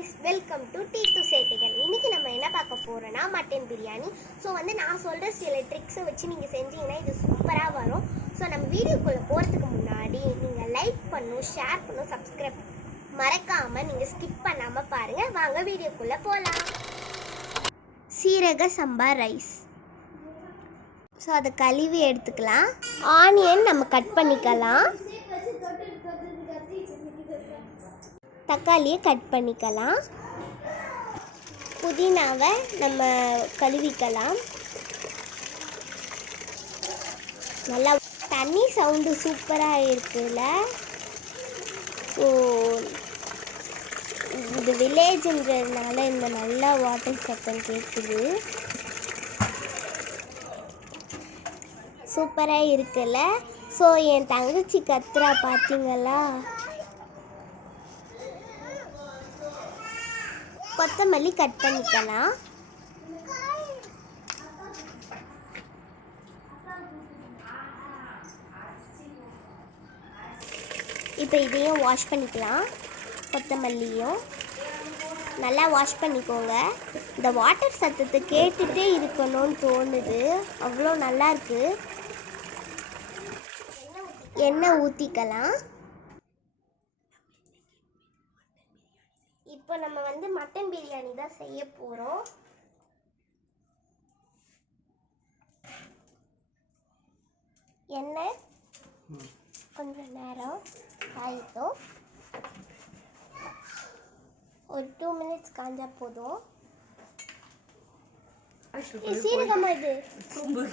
guys, welcome to T2 சேட்டைகள். இன்னைக்கு நம்ம என்ன பார்க்க போறோம்னா மட்டன் பிரியாணி. ஸோ நான் சொல்ற சில ட்ரிக்ஸை வச்சு நீங்கள் செஞ்சீங்கன்னா இது சூப்பராக வரும். ஸோ நம்ம வீடியோக்குள்ளே போகிறதுக்கு முன்னாடி நீங்கள் லைக் பண்ணணும், ஷேர் பண்ணணும், சப்ஸ்கிரைப் மறக்காமல் நீங்கள் ஸ்கிப் பண்ணாமல் பாருங்கள். வாங்க வீடியோக்குள்ளே போகலாம். சீரக சம்பா ரைஸ். ஸோ அதை கழுவி எடுத்துக்கலாம். ஆனியன் நம்ம கட் பண்ணிக்கலாம். தக்காளியை கட் பண்ணிக்கலாம். புதினாவை நம்ம கழுவிக்கலாம். நல்லா தண்ணி சவுண்டு சூப்பராக இருக்குல்ல. ஸோ இது வில்லேஜுன்றதுனால இந்த நல்லா வாட்டர் சத்தம் கேட்குது. சூப்பராக இருக்குல்ல. ஸோ என் தங்கச்சி கத்துறா பார்த்தீங்களா. கொத்தமல்லி கட் பண்ணிக்கலாம். இப்போ இதையும் வாஷ் பண்ணிக்கலாம். கொத்தமல்லியும் நல்லா வாஷ் பண்ணிக்கோங்க. இந்த வாட்டர் சத்தத்தை கேட்டுகிட்டே இருக்கணும்னு தோணுது, அவ்வளோ நல்லா இருக்கு. எண்ணெய் ஊற்றிக்கலாம். இப்போ நம்ம மட்டன் பிரியாணி தான் செய்ய போகிறோம். எண்ணெய் கொஞ்சம் நேரம் காயட்டும். ஒரு 2 மினிட்ஸ் காஞ்சா போதும். சீரகமா இது சோம்பு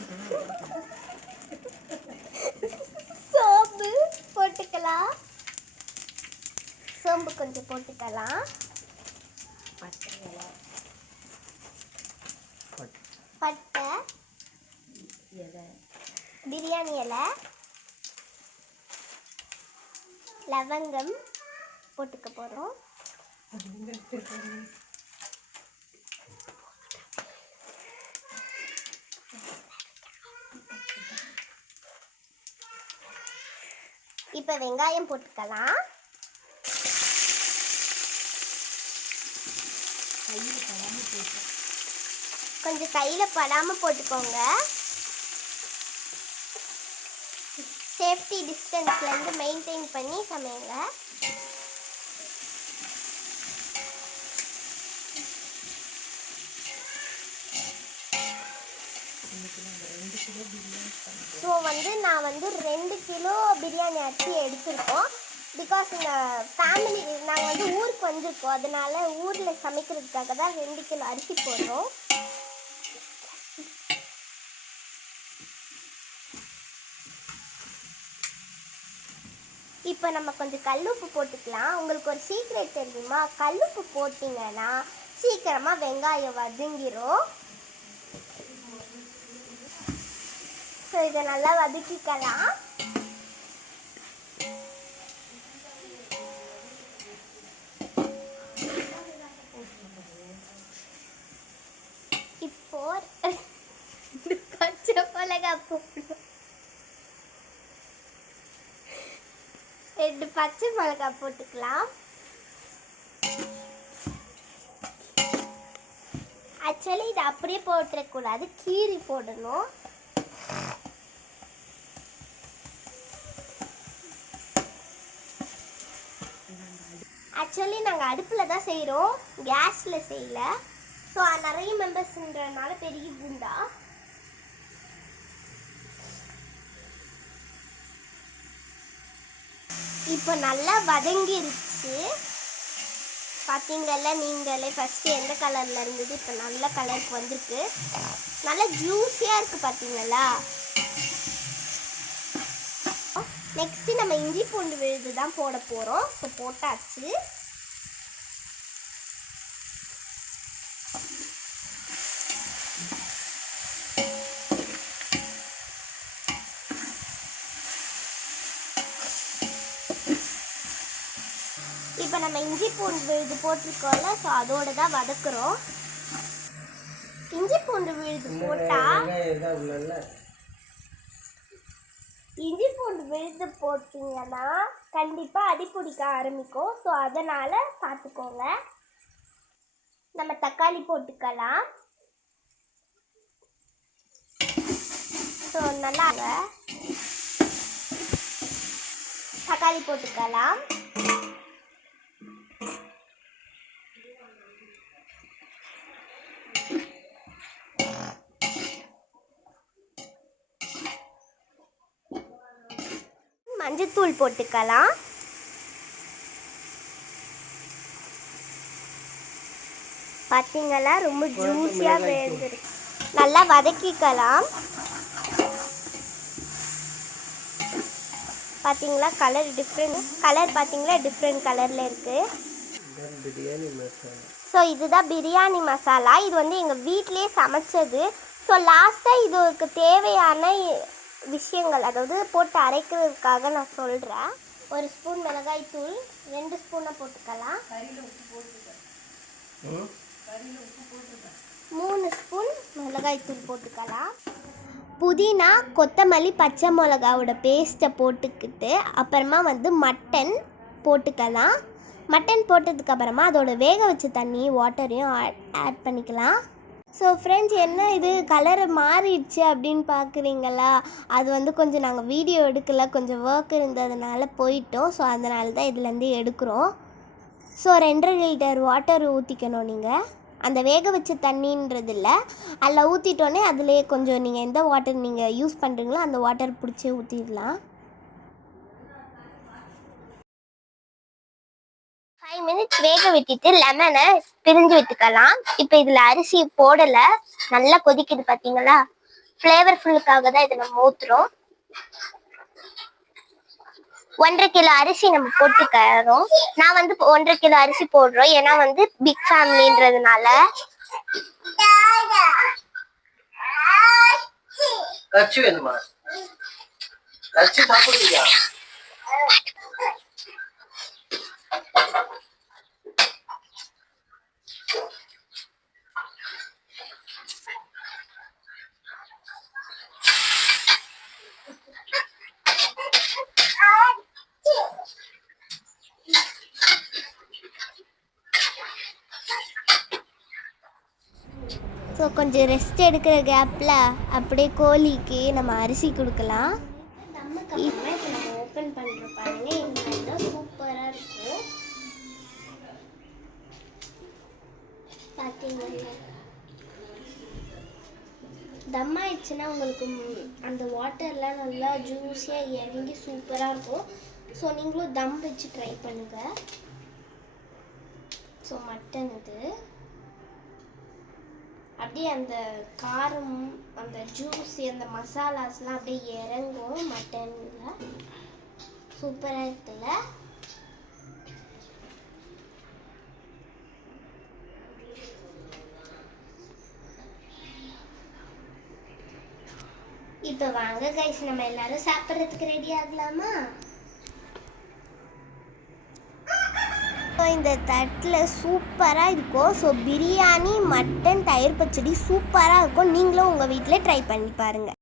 போட்டுக்கலாம். சோம்பு கொஞ்சம் போட்டுக்கலாம். பட்டை, பிரியாணி இலை, லவங்கம் போட்டுக்க போகிறோம். இப்போ வெங்காயம் போட்டுக்கலாம். கொஞ்சம் கையில் படாமல் போட்டுக்கோங்க. சேஃப்டி டிஸ்டன்ஸ்லேருந்து மெயின்டைன் பண்ணி சமையுங்க. ஸோ நான் 2 கிலோ பிரியாணி அரிசி எடுத்திருக்கோம். பிகாஸ் இந்த ஃபேமிலி நாங்கள் ஊருக்கு வந்திருக்கோம், அதனால ஊரில் சமைக்கிறதுக்காக தான் 2 கிலோ அரிசி போடுறோம். இப்போ நம்ம கொஞ்சம் கல்லுப்பு போட்டுக்கலாம். உங்களுக்கு ஒரு சீக்ரெட் தெரியுமா? கல்லுப்பு போட்டிங்கன்னா சீக்கிரமாக வெங்காயம் வதங்கிரும். ஸோ இதை நல்லா வதக்கிக்கலாம். இப்போ பச்சை மிளகாய் போடணும். 2 பச்சை மிளகாய் போட்டுக்கலாம். ஆக்சுவலி இது அப்படியே போட்டுறக்கூடாது, கீரி போடணும். ஆக்சுவலி நாங்கள் அடுப்பில் தான் செய்கிறோம், கேஸில் செய்யல. ஸோ நிறைய மெம்பர்ஸ்ன்றதுனால பெரிய குண்டா. இப்போ நல்லா வதங்கிருச்சு பார்த்தீங்கல்ல நீங்களே. ஃபஸ்ட்டு எந்த கலரில் இருந்தது, இப்போ நல்ல கலருக்கு வந்திருக்கு. நல்லா ஜூஸியாக இருக்குது பார்த்தீங்களா. நெக்ஸ்ட்டு நம்ம இஞ்சி பூண்டு விழுது தான் போட போகிறோம். இப்போ போட்டாச்சு. இப்போ நம்ம இஞ்சி பூண்டு விழுது போட்டிருக்கோம்ல, ஸோ அதோடு தான் வதக்குறோம். இஞ்சி பூண்டு விழுது போட்டால் இஞ்சி பூண்டு விழுது போட்டிங்கன்னா கண்டிப்பாக அடி பிடிக்க ஆரம்பிக்கும். ஸோ அதனால் பார்த்துக்கோங்க. நம்ம தக்காளி போட்டுக்கலாம். ஸோ நல்லா தக்காளி போட்டுக்கலாம். மஞ்சத்தூள் போட்டுக்கலாம். பார்த்தீங்களா ரொம்ப ஜூஸியாக வேந்திருக்கு. நல்லா வதக்கிக்கலாம். பார்த்தீங்களா கலர் பார்த்தீங்களா டிஃப்ரெண்ட் கலரில் இருக்குது. ஸோ இதுதான் பிரியாணி மசாலா. இது வந்து எங்கள் வீட்டிலே சமைச்சது. ஸோ லாஸ்ட்டாக இதுக்கு தேவையான விஷயங்கள், அதாவது போட்டு அரைக்கிறதுக்காக நான் சொல்கிறேன். 1 ஸ்பூன் மிளகாய் தூள், 2 ஸ்பூனை போட்டுக்கலாம். 3 ஸ்பூன் மிளகாய் தூள் போட்டுக்கலாம். புதினா, கொத்தமல்லி, பச்சை மிளகாவோட பேஸ்ட்டை போட்டுக்கிட்டு அப்புறமா வந்து மட்டன் போட்டுக்கலாம். மட்டன் போட்டதுக்கப்புறமா அதோட வேக வச்ச தண்ணி வாட்டரையும் ஆட் பண்ணிக்கலாம். ஸோ ஃப்ரெண்ட்ஸ், என்ன இது கலர் மாறிடுச்சு அப்படின்னு பார்க்குறீங்களா? அது வந்து கொஞ்சம் நாங்கள் வீடியோ எடுக்கல, கொஞ்சம் ஒர்க் இருந்ததுனால போயிட்டோம். ஸோ அதனால தான் இதுலேருந்து எடுக்கிறோம். ஸோ 2.5 லிட்டர் வாட்டர் ஊற்றிக்கணும். நீங்கள் அந்த வேக வச்ச தண்ணின்றது இல்லை, அதில் ஊற்றிட்டோன்னே அதிலே கொஞ்சம் நீங்கள் எந்த வாட்டர் நீங்கள் யூஸ் பண்ணுறீங்களோ அந்த வாட்டர் பிடிச்சி ஊற்றிடலாம். 5 மினிட்ஸ் வேக விட்டுட்டு லெமனை பிரிஞ்சு விட்டுக்கலாம். இப்போ இதில் அரிசி போடலை, நல்லா கொதிக்குது பார்த்தீங்களா? ஃப்ளேவர்ஃபுல்லுக்காக தான் இதை நம்ம ஊற்றுறோம். 1.5 கிலோ அரிசி நம்ம போட்டுக்கிறோம். நான் வந்து 1.5 கிலோ அரிசி போடுறோம், ஏன்னா வந்து பிக் ஃபேமிலின்றதுனால. ஸோ கொஞ்சம் ரெஸ்ட் எடுக்கிற கேப்பில் அப்படியே கோழிக்கு நம்ம அரிசி கொடுக்கலாம். இப்போ நம்ம ஓப்பன் பண்ணுற பாருங்க, இந்த சூப்பராக இருக்கும். பார்த்தீங்கன்னா தம் ஆயிடுச்சுன்னா உங்களுக்கு அந்த வாட்டர்லாம் நல்லா ஜூஸியாக இறங்கி சூப்பராக இருக்கும். ஸோ நீங்களும் தம் வச்சு ட்ரை பண்ணுங்கள். ஸோ மட்டன் இது அப்படியே அந்த காரம், அந்த ஜூஸி, அந்த மசாலாஸ்லாம் அப்படியே இறங்கும் மட்டனில். சூப்பராக இருக்குல்ல? இப்போ வாங்க கைஸ், நம்ம எல்லாரும் சாப்பிட்றதுக்கு ரெடி ஆகலாமா? இந்த தட்டில் சூப்பராக இருக்கும். ஸோ பிரியாணி, மட்டன், தயிர் பச்சடி சூப்பராக இருக்கும். நீங்களும் உங்கள் வீட்டில் ட்ரை பண்ணி பாருங்கள்.